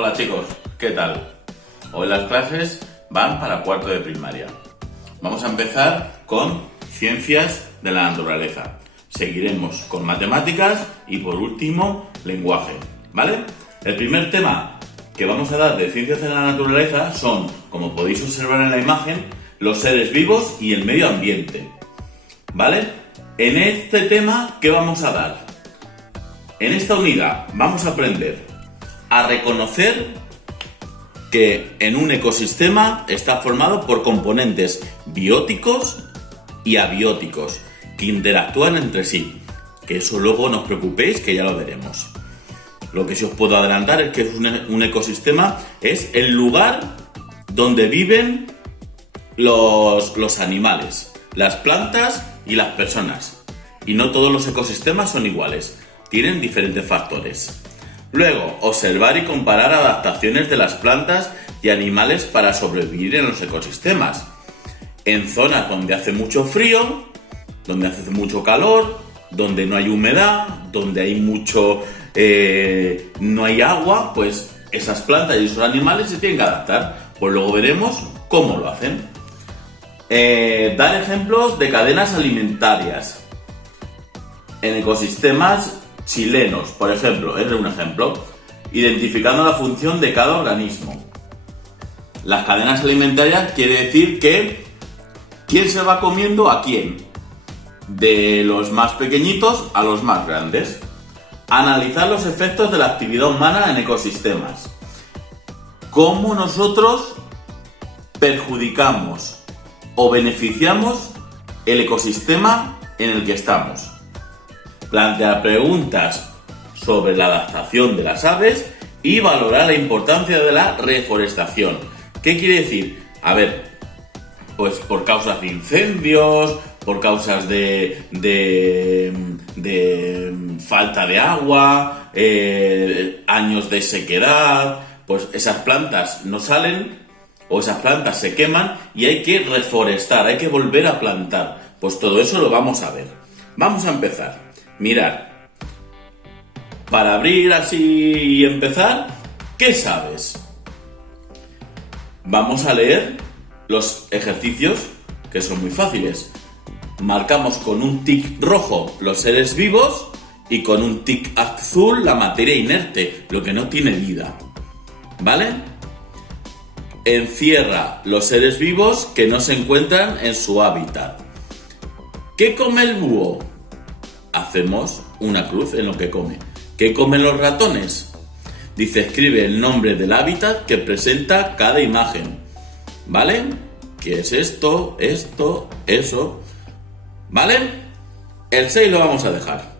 Hola chicos, ¿qué tal? Hoy las clases van para cuarto de primaria. Vamos a empezar con ciencias de la naturaleza. Seguiremos con matemáticas y por último lenguaje, ¿vale? El primer tema que vamos a dar de ciencias de la naturaleza son, como podéis observar en la imagen, los seres vivos y el medio ambiente, ¿vale? En este tema, ¿qué vamos a dar? En esta unidad vamos a aprender a reconocer que en un ecosistema está formado por componentes bióticos y abióticos que interactúan entre sí. Que eso luego no os preocupéis, que ya lo veremos. Lo que sí os puedo adelantar es que un ecosistema es el lugar donde viven los animales, las plantas y las personas. Y no todos los ecosistemas son iguales, tienen diferentes factores. Luego, observar y comparar adaptaciones de las plantas y animales para sobrevivir en los ecosistemas. En zonas donde hace mucho frío, donde hace mucho calor, donde no hay humedad, donde hay no hay agua, pues esas plantas y esos animales se tienen que adaptar. Pues luego veremos cómo lo hacen. Dar ejemplos de cadenas alimentarias en ecosistemas chilenos, por ejemplo, es un ejemplo, identificando la función de cada organismo. Las cadenas alimentarias quiere decir que quién se va comiendo a quién, de los más pequeñitos a los más grandes. Analizar los efectos de la actividad humana en ecosistemas. Cómo nosotros perjudicamos o beneficiamos el ecosistema en el que estamos. Plantear preguntas sobre la adaptación de las aves y valorar la importancia de la reforestación. ¿Qué quiere decir? A ver, pues por causas de incendios, por causas de falta de agua, años de sequedad, pues esas plantas no salen o esas plantas se queman y hay que reforestar, hay que volver a plantar. Pues todo eso lo vamos a ver. Vamos a empezar. Mirad, para abrir así y empezar, ¿qué sabes? Vamos a leer los ejercicios que son muy fáciles. Marcamos con un tic rojo los seres vivos y con un tic azul la materia inerte, lo que no tiene vida, ¿vale? Encierra los seres vivos que no se encuentran en su hábitat. ¿Qué come el búho? Hacemos una cruz en lo que come. ¿Qué comen los ratones? Dice, escribe el nombre del hábitat que presenta cada imagen. ¿Vale? ¿Qué es esto, eso? ¿Vale? El 6 lo vamos a dejar.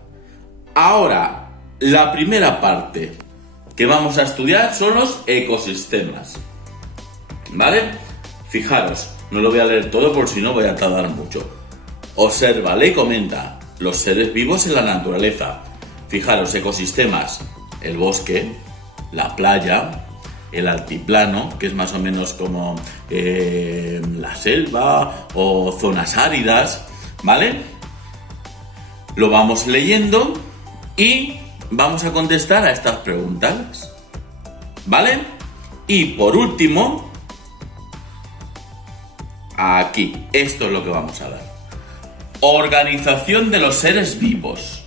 Ahora, la primera parte que vamos a estudiar son los ecosistemas. ¿Vale? Fijaros, no lo voy a leer todo por si no voy a tardar mucho. Observa, lee y comenta. Los seres vivos en la naturaleza. Fijaros, ecosistemas, el bosque, la playa, el altiplano, que es más o menos como la selva o zonas áridas, ¿vale? Lo vamos leyendo y vamos a contestar a estas preguntas, ¿vale? Y por último, aquí, esto es lo que vamos a dar. Organización de los seres vivos.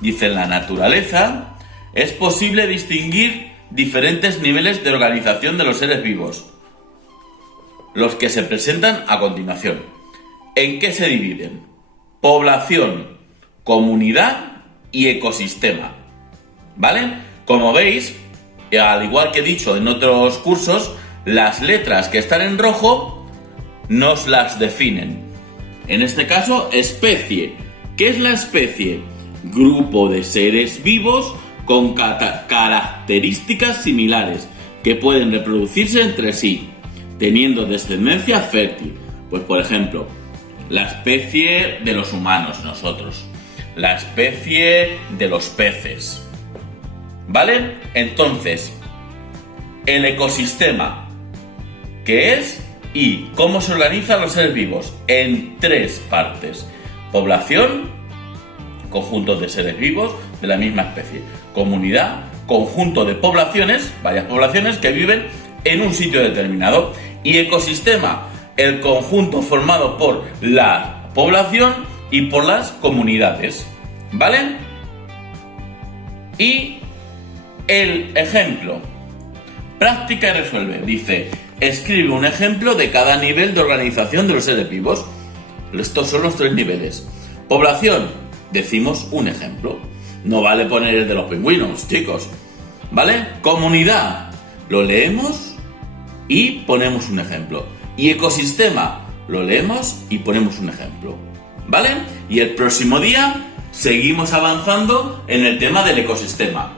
Dice, en la naturaleza es posible distinguir diferentes niveles de organización de los seres vivos, los que se presentan a continuación. ¿En qué se dividen? Población, comunidad y ecosistema. ¿Vale? Como veis, al igual que he dicho en otros cursos, las letras que están en rojo nos las definen. En este caso, especie. ¿Qué es la especie? Grupo de seres vivos con características similares que pueden reproducirse entre sí, teniendo descendencia fértil. Pues por ejemplo, la especie de los humanos, nosotros. La especie de los peces. ¿Vale? Entonces, el ecosistema, ¿qué es? ¿Y cómo se organizan los seres vivos? En 3 partes. Población, conjuntos de seres vivos de la misma especie. Comunidad, conjunto de poblaciones, varias poblaciones que viven en un sitio determinado. Y ecosistema, el conjunto formado por la población y por las comunidades, ¿vale? Y el ejemplo, práctica y resuelve. Dice, escribe un ejemplo de cada nivel de organización de los seres vivos. Estos son los 3 niveles. Población, decimos un ejemplo. No vale poner el de los pingüinos, chicos, ¿vale? Comunidad, lo leemos y ponemos un ejemplo. Y ecosistema, lo leemos y ponemos un ejemplo, ¿vale? Y el próximo día seguimos avanzando en el tema del ecosistema.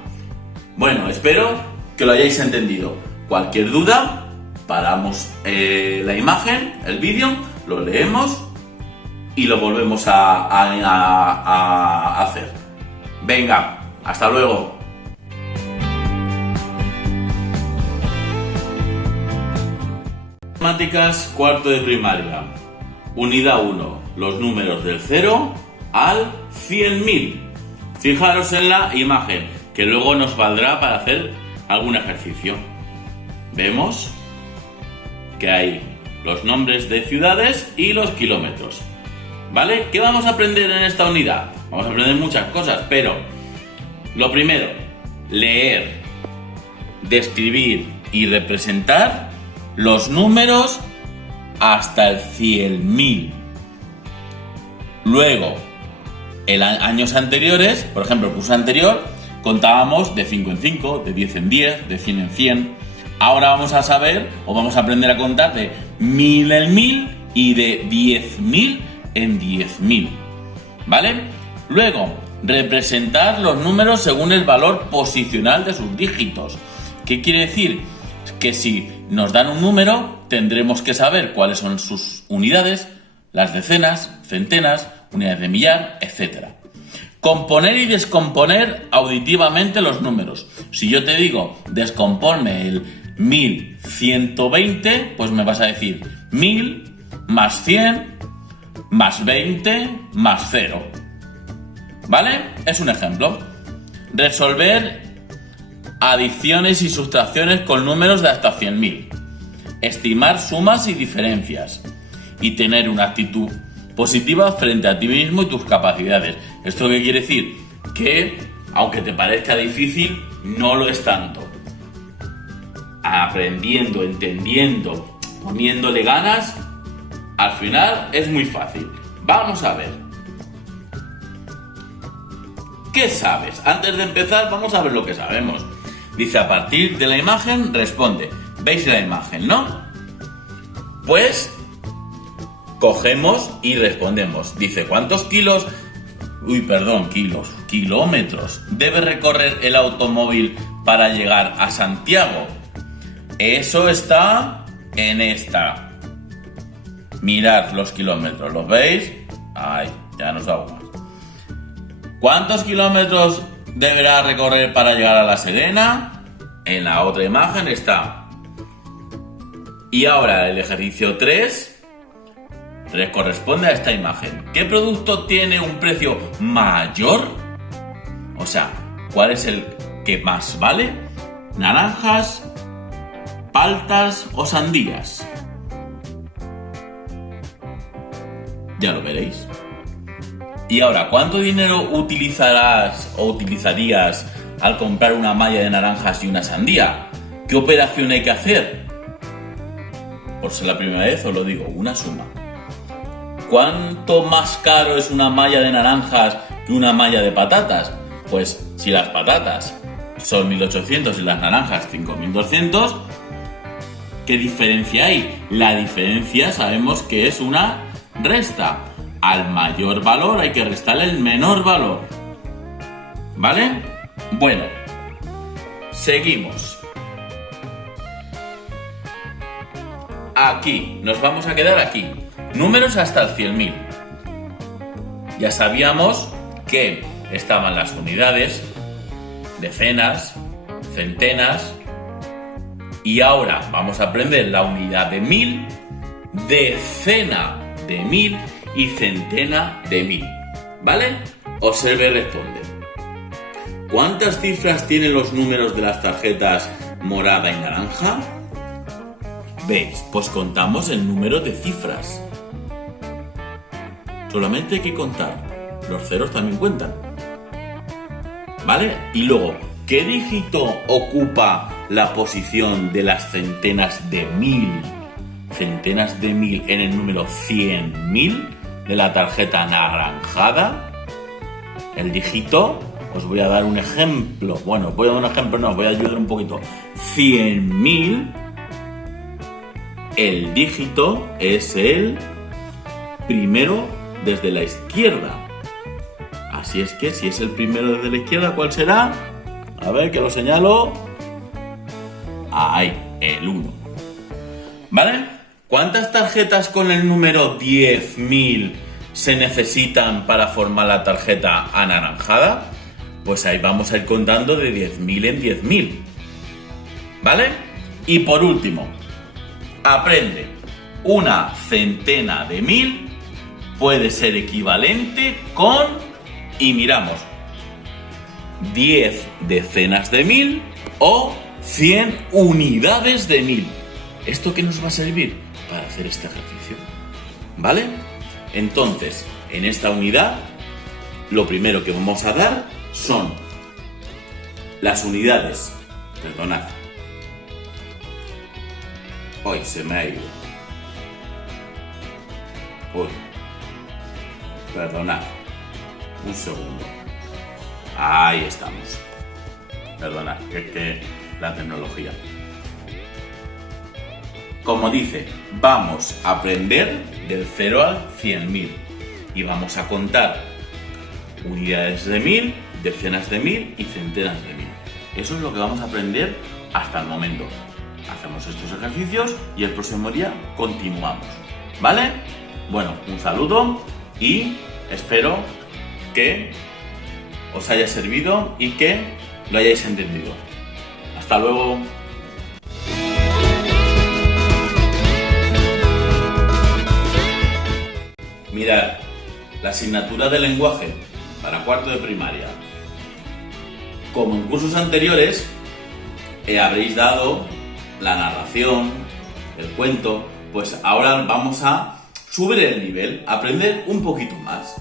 Bueno, espero que lo hayáis entendido. Cualquier duda, paramos la imagen, el vídeo, lo leemos y lo volvemos a hacer. Venga, hasta luego. Matemáticas, cuarto de primaria. Unidad 1. Los números del 0 al 100.000. Fijaros en la imagen, que luego nos valdrá para hacer algún ejercicio. Vemos que hay los nombres de ciudades y los kilómetros. ¿Vale? ¿Qué vamos a aprender en esta unidad? Vamos a aprender muchas cosas, pero lo primero, leer, describir y representar los números hasta el 100.000. Luego, en años anteriores, por ejemplo, el curso anterior, contábamos de 5 en 5, de 10 en 10, de 100 en 100. Ahora vamos a saber, o vamos a aprender a contar de 1000 en 1000 y de 10.000 en 10.000, ¿vale? Luego, representar los números según el valor posicional de sus dígitos. ¿Qué quiere decir? Que si nos dan un número, tendremos que saber cuáles son sus unidades, las decenas, centenas, unidades de millar, etc. Componer y descomponer auditivamente los números. Si yo te digo, descomponme el 1120, pues me vas a decir 1000 más 100 más 20 más 0. ¿Vale? Es un ejemplo. Resolver adiciones y sustracciones con números de hasta 100.000. Estimar sumas y diferencias. Y tener una actitud positiva frente a ti mismo y tus capacidades. ¿Esto qué quiere decir? Que, aunque te parezca difícil, no lo es tanto. Aprendiendo, entendiendo, poniéndole ganas, al final es muy fácil. Vamos a ver. ¿Qué sabes? Antes de empezar, vamos a ver lo que sabemos. Dice, a partir de la imagen, responde. ¿Veis la imagen, no? Pues cogemos y respondemos. Dice, ¿cuántos kilómetros debe recorrer el automóvil para llegar a Santiago? Eso está en esta. Mirad los kilómetros, ¿los veis? Ay, ya nos hago más. ¿Cuántos kilómetros deberá recorrer para llegar a La Serena? En la otra imagen está. Y ahora el ejercicio 3 corresponde a esta imagen. ¿Qué producto tiene un precio mayor? O sea, ¿cuál es el que más vale? ¿Naranjas, paltas o sandías? Ya lo veréis. Y ahora, ¿cuánto dinero utilizarás o utilizarías al comprar una malla de naranjas y una sandía? ¿Qué operación hay que hacer? Por ser la primera vez os lo digo, una suma. ¿Cuánto más caro es una malla de naranjas que una malla de patatas? Pues si las patatas son 1.800 y las naranjas 5.200, ¿qué diferencia hay? La diferencia sabemos que es una resta. Al mayor valor hay que restarle el menor valor. ¿Vale? Bueno, seguimos. Aquí, nos vamos a quedar aquí. Números hasta el 100.000. Ya sabíamos que estaban las unidades, decenas, centenas, y ahora vamos a aprender la unidad de 1000, decena de 1000 y centena de 1000. ¿Vale? Observe y responde. ¿Cuántas cifras tienen los números de las tarjetas morada y naranja? ¿Veis? Pues contamos el número de cifras. Solamente hay que contar. Los ceros también cuentan. ¿Vale? Y luego, ¿qué dígito ocupa la posición de las centenas de mil? Centenas de mil en el número 100.000 de la tarjeta anaranjada. El dígito, os voy a dar un ejemplo. Bueno, voy a dar un ejemplo, no, voy a ayudar un poquito. 100.000. El dígito es el primero desde la izquierda. Así es que si es el primero desde la izquierda, ¿cuál será? A ver, que lo señalo. Ahí, el 1. ¿Vale? ¿Cuántas tarjetas con el número 10.000 se necesitan para formar la tarjeta anaranjada? Pues ahí vamos a ir contando de 10.000 en 10.000. ¿Vale? Y por último, aprende. Una centena de 1000 puede ser equivalente con, y miramos, 10 decenas de 1000 o 100 unidades de 1000. ¿Esto qué nos va a servir? Para hacer este ejercicio. ¿Vale? Entonces, en esta unidad, lo primero que vamos a dar son las unidades. Perdonad. Hoy se me ha ido. Uy. Perdonad. Un segundo. Ahí estamos. Perdonad, que es que la tecnología. Como dice, vamos a aprender del 0 al 100.000 y vamos a contar unidades de 1000, decenas de 1000 y centenas de 1000. Eso es lo que vamos a aprender hasta el momento. Hacemos estos ejercicios y el próximo día continuamos. ¿Vale? Bueno, un saludo y espero que os haya servido y que lo hayáis entendido. Hasta luego. Mirad, la asignatura de lenguaje para cuarto de primaria. Como en cursos anteriores, habréis dado la narración, el cuento, pues ahora vamos a subir el nivel, a aprender un poquito más.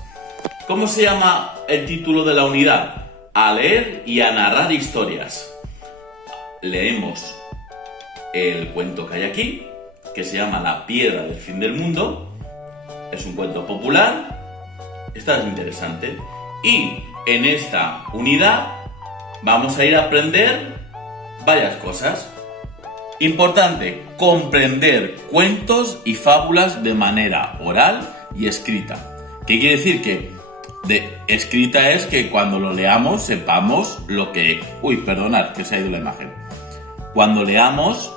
¿Cómo se llama el título de la unidad? A leer y a narrar historias. Leemos el cuento que hay aquí, que se llama La piedra del fin del mundo. Es un cuento popular, está interesante. Y en esta unidad vamos a ir a aprender varias cosas. Importante, comprender cuentos y fábulas de manera oral y escrita. ¿Qué quiere decir? Que de escrita es que cuando lo leamos sepamos lo que... Uy, perdonad, que se ha ido la imagen. Cuando leamos,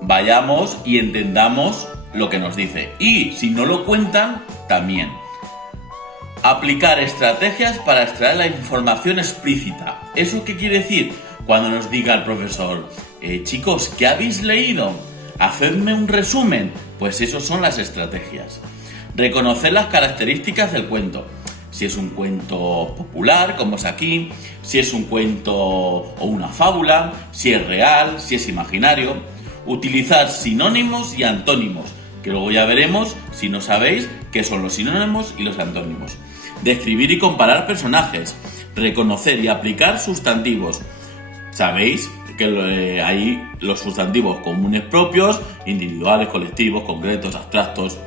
vayamos y entendamos lo que nos dice. Y si no lo cuentan, también. Aplicar estrategias para extraer la información explícita. ¿Eso qué quiere decir? Cuando nos diga el profesor, chicos, ¿qué habéis leído? Hacedme un resumen. Pues eso son las estrategias. Reconocer las características del cuento. Si es un cuento popular, como es aquí, si es un cuento o una fábula, si es real, si es imaginario. Utilizar sinónimos y antónimos, que luego ya veremos, si no sabéis, qué son los sinónimos y los antónimos. Describir y comparar personajes. Reconocer y aplicar sustantivos. Sabéis que hay los sustantivos comunes propios, individuales, colectivos, concretos, abstractos.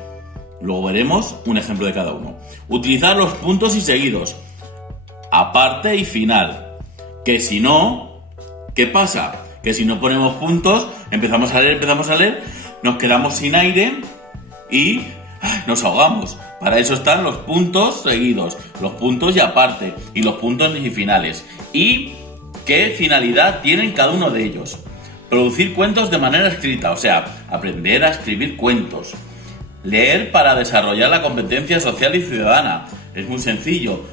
Luego veremos un ejemplo de cada uno. Utilizar los puntos y seguidos. Aparte y final. Que si no, ¿qué pasa? Que si no ponemos puntos, empezamos a leer, nos quedamos sin aire y nos ahogamos. Para eso están los puntos seguidos, los puntos y aparte, y los puntos y finales. ¿Y qué finalidad tienen cada uno de ellos? Producir cuentos de manera escrita, o sea, aprender a escribir cuentos. Leer para desarrollar la competencia social y ciudadana. Es muy sencillo.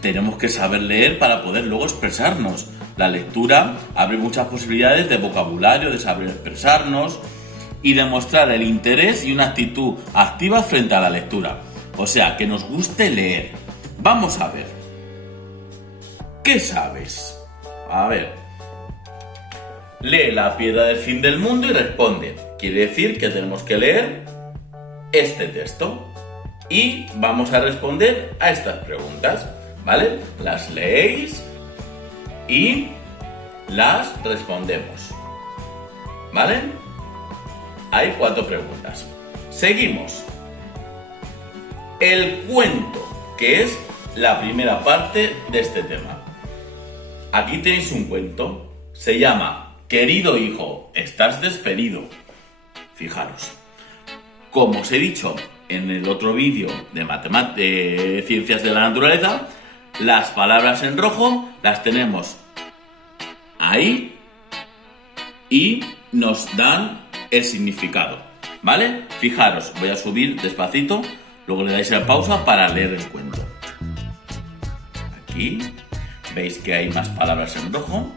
Tenemos que saber leer para poder luego expresarnos. La lectura abre muchas posibilidades de vocabulario, de saber expresarnos y demostrar el interés y una actitud activa frente a la lectura. O sea, que nos guste leer. Vamos a ver. ¿Qué sabes? A ver. Lee La piedra del fin del mundo y responde. Quiere decir que tenemos que leer este texto. Y vamos a responder a estas preguntas, ¿vale? Las leéis y las respondemos, ¿vale? Hay 4 preguntas. Seguimos. El cuento, que es la primera parte de este tema. Aquí tenéis un cuento. Se llama Querido hijo, estás despedido. Fijaros. Como os he dicho en el otro vídeo de Ciencias de la Naturaleza, las palabras en rojo las tenemos ahí y nos dan el significado, ¿vale? Fijaros, voy a subir despacito, luego le dais a pausa para leer el cuento. Aquí veis que hay más palabras en rojo,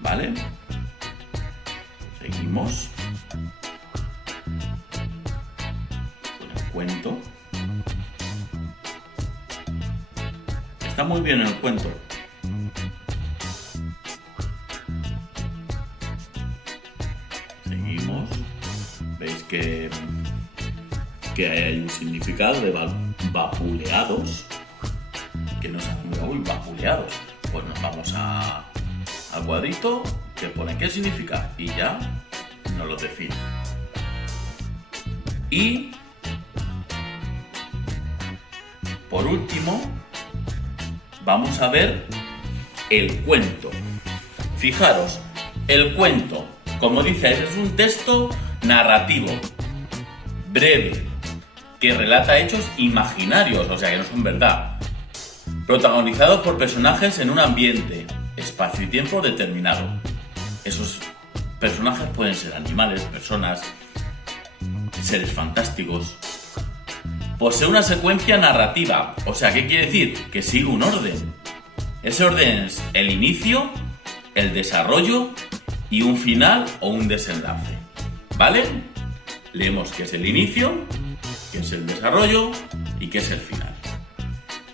¿vale? Seguimos con el cuento. Está muy bien el cuento. Seguimos. Veis que hay un significado de vapuleados. Que no se muy vapuleados. Pues nos vamos al cuadrito que pone qué significa y ya nos lo define. Y por último vamos a ver el cuento. Fijaros, el cuento, como dice, es un texto narrativo, breve, que relata hechos imaginarios, o sea que no son verdad, protagonizados por personajes en un ambiente, espacio y tiempo determinado. Esos personajes pueden ser animales, personas, seres fantásticos. Posee una secuencia narrativa, o sea, ¿qué quiere decir? Que sigue un orden. Ese orden es el inicio, el desarrollo y un final o un desenlace, ¿vale? Leemos qué es el inicio, qué es el desarrollo y qué es el final.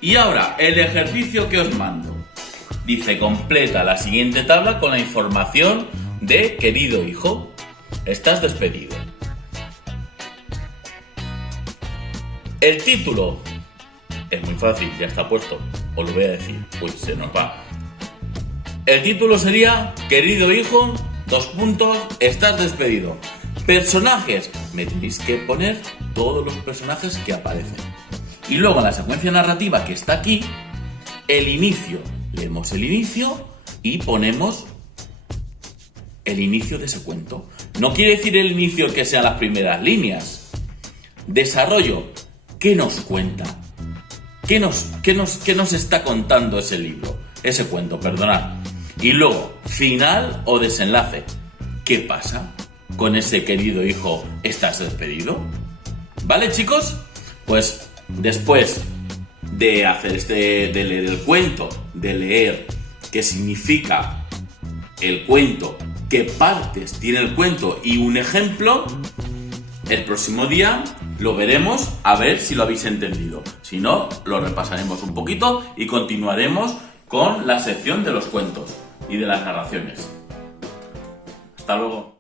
Y ahora, el ejercicio que os mando. Dice, completa la siguiente tabla con la información de querido hijo, estás despedido. El título es muy fácil, ya está puesto, os lo voy a decir, pues se nos va. El título sería, querido hijo, estás despedido. Personajes, me tenéis que poner todos los personajes que aparecen. Y luego en la secuencia narrativa que está aquí, el inicio. Leemos el inicio y ponemos el inicio de ese cuento. No quiere decir el inicio que sean las primeras líneas. Desarrollo. ¿Qué nos cuenta? ¿Qué nos está contando ese libro? Ese cuento, perdonad. Y luego, final o desenlace. ¿Qué pasa con ese querido hijo? ¿Estás despedido? ¿Vale, chicos? Pues después de hacer de leer el cuento, de leer qué significa el cuento, qué partes tiene el cuento y un ejemplo, el próximo día lo veremos a ver si lo habéis entendido. Si no, lo repasaremos un poquito y continuaremos con la sección de los cuentos y de las narraciones. Hasta luego.